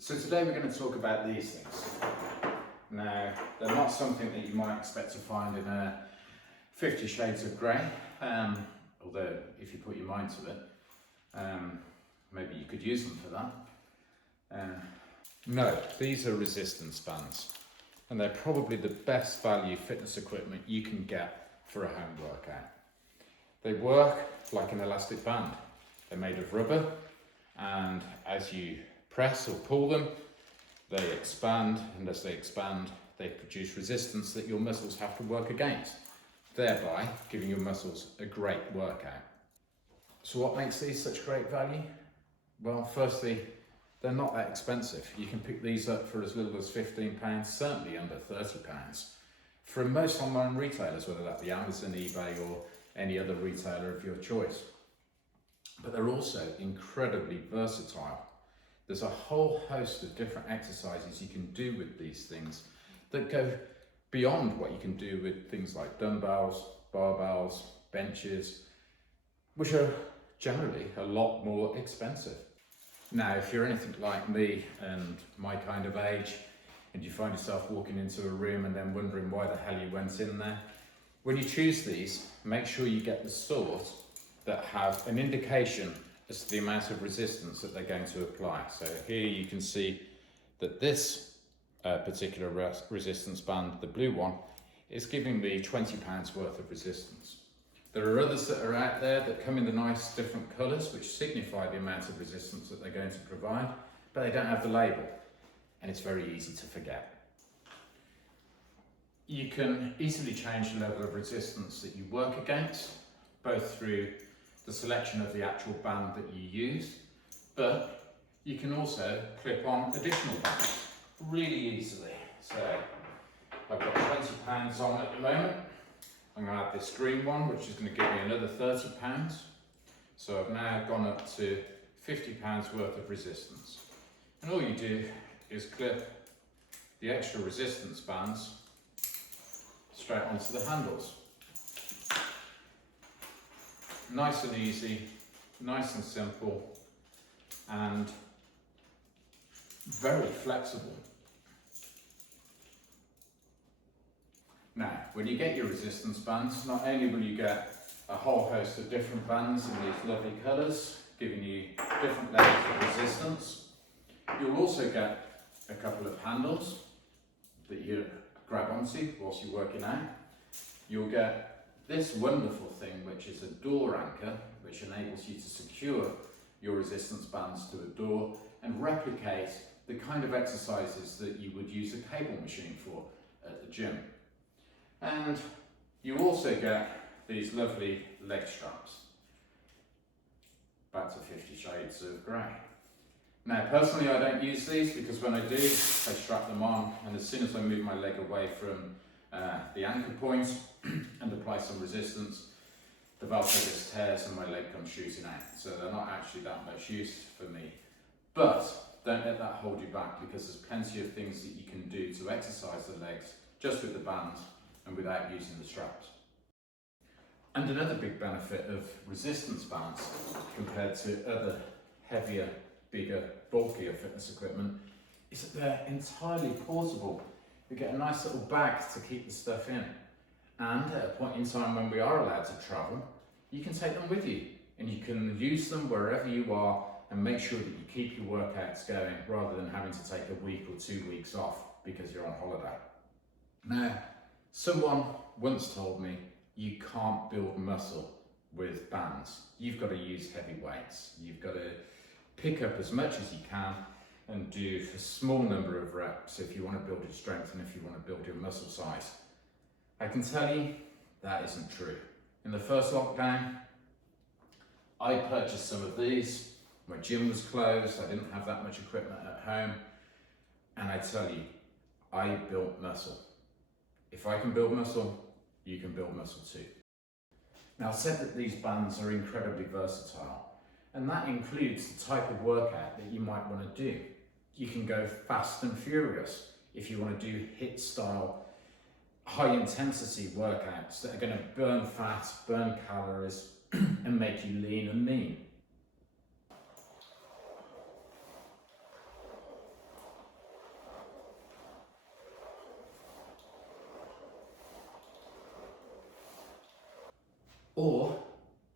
So today we're going to talk about these things. Now, they're not something that you might expect to find in a 50 Shades of Grey, although if you put your mind to it, maybe you could use them for that. No, these are resistance bands, and they're probably the best value fitness equipment you can get for a home workout. They work like an elastic band. They're made of rubber, and as you press or pull them, they expand, and as they expand, they produce resistance that your muscles have to work against, thereby giving your muscles a great workout. So what makes these such great value? Well, firstly, they're not that expensive. You can pick these up for as little as £15, certainly under £30, from most online retailers, whether that be Amazon, eBay, or any other retailer of your choice. But they're also incredibly versatile. There's a whole host of different exercises you can do with these things that go beyond what you can do with things like dumbbells, barbells, benches, which are generally a lot more expensive. Now, if you're anything like me and my kind of age, and you find yourself walking into a room and then wondering why the hell you went in there, when you choose these, make sure you get the sort that have an indication as to the amount of resistance that they're going to apply. So here you can see that this particular resistance band, the blue one, is giving me £20 worth of resistance. There are others that are out there that come in the nice different colours which signify the amount of resistance that they're going to provide, but they don't have the label, and it's very easy to forget. You can easily change the level of resistance that you work against, both through the selection of the actual band that you use, but you can also clip on additional bands really easily. So I've got £20 on at the moment. I'm going to add this green one, which is going to give me another £30. So I've now gone up to £50 worth of resistance. And all you do is clip the extra resistance bands straight onto the handles. Nice and easy, nice and simple, and very flexible. Now, when you get your resistance bands, not only will you get a whole host of different bands in these lovely colours, giving you different levels of resistance, you'll also get a couple of handles that you grab onto whilst you're working out. You'll get this wonderful thing, which is a door anchor, which enables you to secure your resistance bands to a door and replicate the kind of exercises that you would use a cable machine for at the gym. And you also get these lovely leg straps. Back to 50 Shades of Grey. Now, personally, I don't use these because when I do, I strap them on, and as soon as I move my leg away from the anchor point and apply some resistance, the Velcro just tears and my leg comes shooting out. So they're not actually that much use for me. But don't let that hold you back, because there's plenty of things that you can do to exercise the legs just with the bands and without using the straps. And another big benefit of resistance bands compared to other heavier, bigger, bulkier fitness equipment is that they're entirely portable. You get a nice little bag to keep the stuff in. And at a point in time when we are allowed to travel, you can take them with you and you can use them wherever you are and make sure that you keep your workouts going rather than having to take a week or 2 weeks off because you're on holiday. Now, someone once told me you can't build muscle with bands. You've got to use heavy weights. You've got to pick up as much as you can and do a small number of reps if you want to build your strength and if you want to build your muscle size. I can tell you that isn't true. In the first lockdown, I purchased some of these. My gym was closed, I didn't have that much equipment at home, and I tell you, I built muscle. If I can build muscle, you can build muscle too. Now, I said that these bands are incredibly versatile, and that includes the type of workout that you might want to do. You can go fast and furious if you want to do HIIT style, high intensity workouts that are going to burn fat, burn calories, and make you lean and mean. Or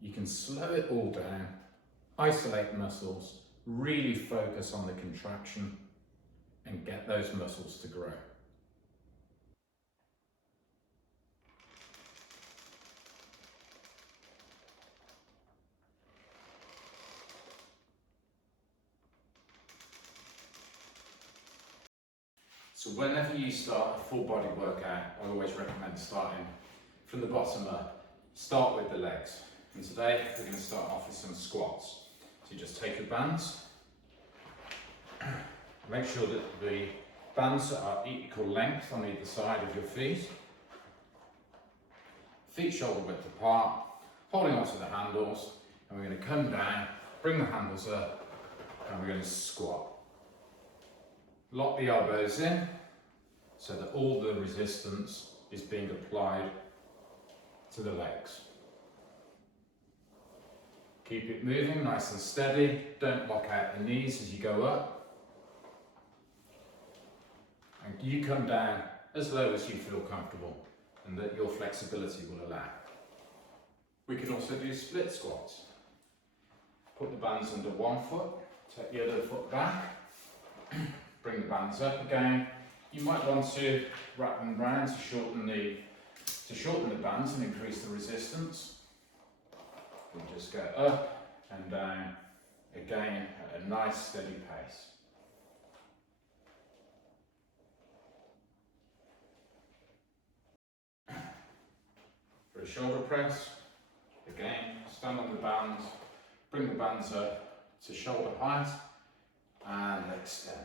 you can slow it all down, isolate the muscles, really focus on the contraction and get those muscles to grow. So whenever you start a full body workout, I always recommend starting from the bottom up. Start with the legs. And today we're going to start off with some squats. So you just take your bands, make sure that the bands are equal length on either side of your feet. Feet shoulder width apart, holding onto the handles, and we're going to come down, bring the handles up, and we're going to squat. Lock the elbows in so that all the resistance is being applied to the legs. Keep it moving nice and steady. Don't lock out the knees as you go up. And you come down as low as you feel comfortable and that your flexibility will allow. We can also do split squats. Put the bands under one foot, take the other foot back. Bring the bands up again. You might want to wrap them round to shorten the bands and increase the resistance. We just go up and down again at a nice steady pace. For a shoulder press, again, stand on the bands, bring the bands up to shoulder height and extend.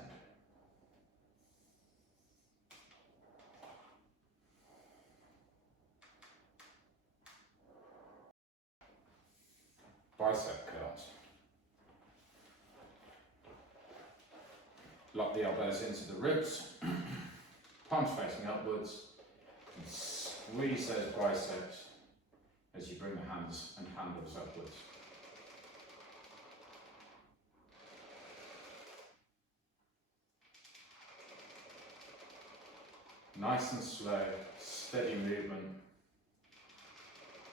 Bicep curls. Lock the elbows into the ribs, palms facing upwards, and squeeze those biceps as you bring the hands and handles upwards. Nice and slow, steady movement,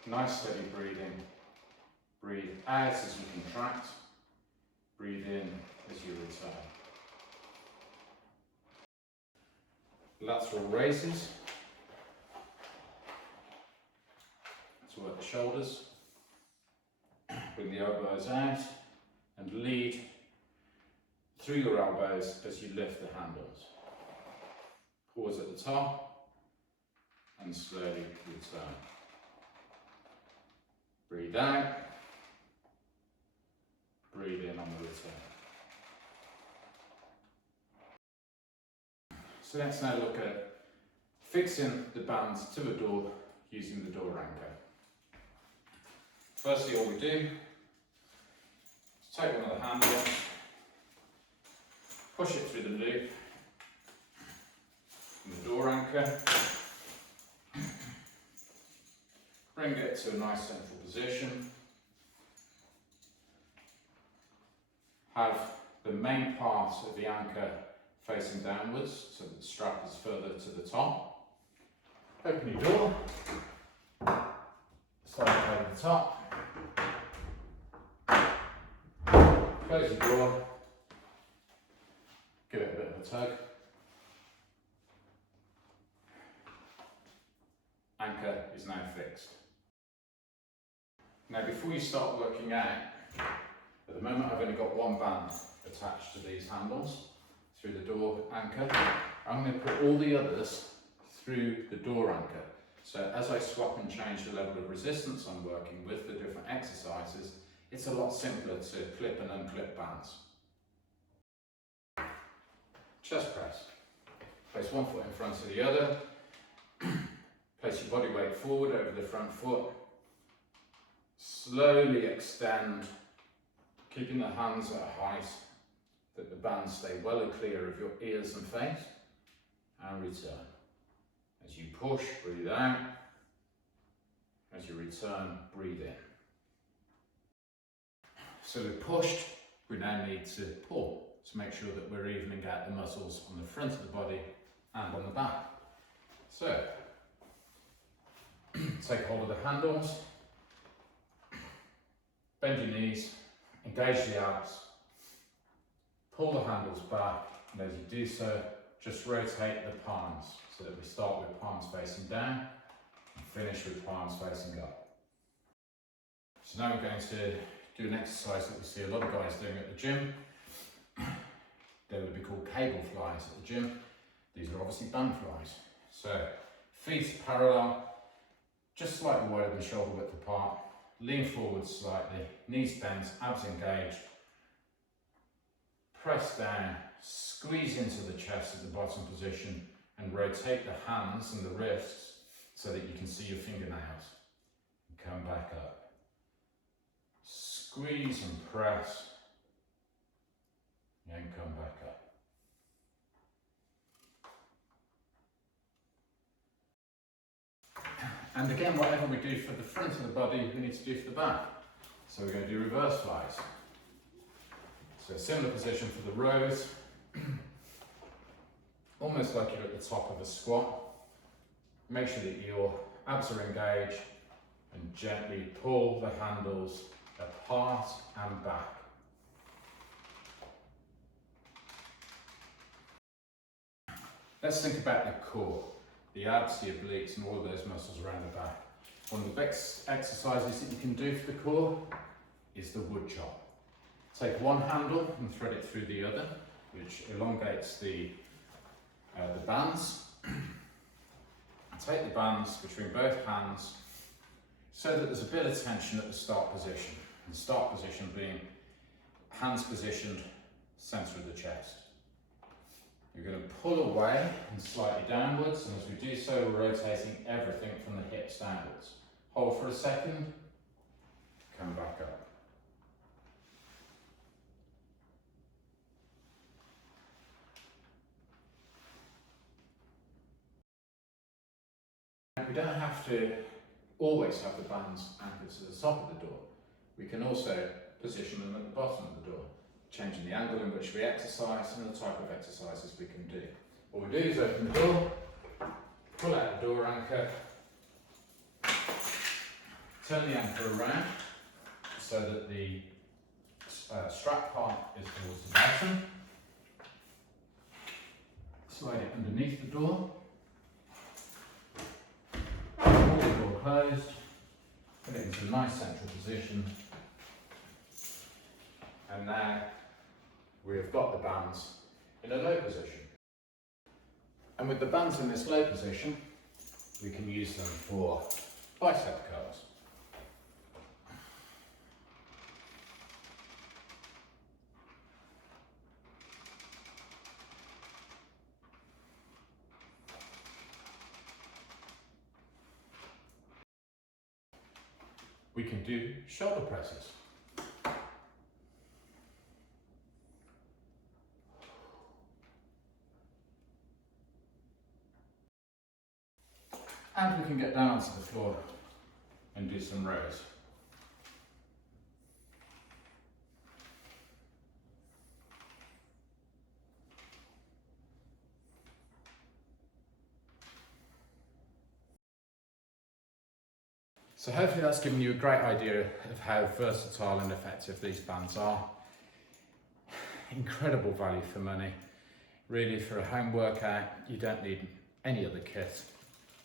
nice steady breathing. Breathe out as you contract, breathe in as you return. Lateral raises. Let's work the shoulders. Bring the elbows out and lead through your elbows as you lift the handles. Pause at the top and slowly return. Breathe out. Breathe in on the return. So let's now look at fixing the bands to a door using the door anchor. Firstly, all we do is take one of the handles, push it through the loop in the door anchor, bring it to a nice central position. Have the main part of the anchor facing downwards so that the strap is further to the top. Open your door, slide it over the top, close your door, give it a bit of a tug. Anchor is now fixed. Now before you start working out, at the moment I've only got one band attached to these handles through the door anchor. I'm going to put all the others through the door anchor. So as I swap and change the level of resistance I'm working with for different exercises, it's a lot simpler to clip and unclip bands. Chest press. Place one foot in front of the other. Place your body weight forward over the front foot. Slowly extend, keeping the hands at a height that the bands stay well and clear of your ears and face, and return. As you push, breathe out. As you return, breathe in. So we've pushed, we now need to pull to make sure that we're evening out the muscles on the front of the body and on the back. So, take hold of the handles, bend your knees, engage the abs, pull the handles back, and as you do so, just rotate the palms so that we start with palms facing down and finish with palms facing up. So now we're going to do an exercise that we see a lot of guys doing at the gym. They would be called cable flies at the gym. These are obviously band flies. So feet parallel, just slightly wider than shoulder width apart, lean forward slightly, knees bent, abs engaged, press down, squeeze into the chest at the bottom position and rotate the hands and the wrists so that you can see your fingernails. And come back up. Squeeze and press and come back up. And again, whatever we do for the front of the body, we need to do for the back. So we're going to do reverse flies. So a similar position for the rows, almost like you're at the top of a squat. Make sure that your abs are engaged and gently pull the handles apart and back. Let's think about the core, the abs, the obliques and all of those muscles around the back. One of the best exercises that you can do for the core is the wood chop. Take one handle and thread it through the other, which elongates the bands. And take the bands between both hands so that there's a bit of tension at the start position. The start position being hands positioned centre of the chest. You're going to pull away and slightly downwards, and as we do so, we're rotating everything from the hips downwards. Hold for a second, come back up. We don't have to always have the bands anchored to the top of the door. We can also position them at the bottom of the door, changing the angle in which we exercise and the type of exercises we can do. What we do is open the door, pull out the door anchor, turn the anchor around so that the strap part is towards the bottom, slide it underneath the door, pull the door closed, put it into a nice central position, and now we have got the bands in a low position. And with the bands in this low position, we can use them for bicep curls. We can do shoulder presses. And we can get down to the floor and do some rows. So hopefully that's given you a great idea of how versatile and effective these bands are. Incredible value for money. Really, for a home workout, you don't need any other kit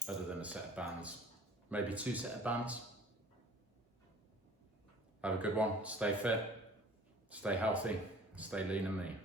other than a set of bands, maybe 2 sets of bands. Have a good one, stay fit, stay healthy, stay lean and mean.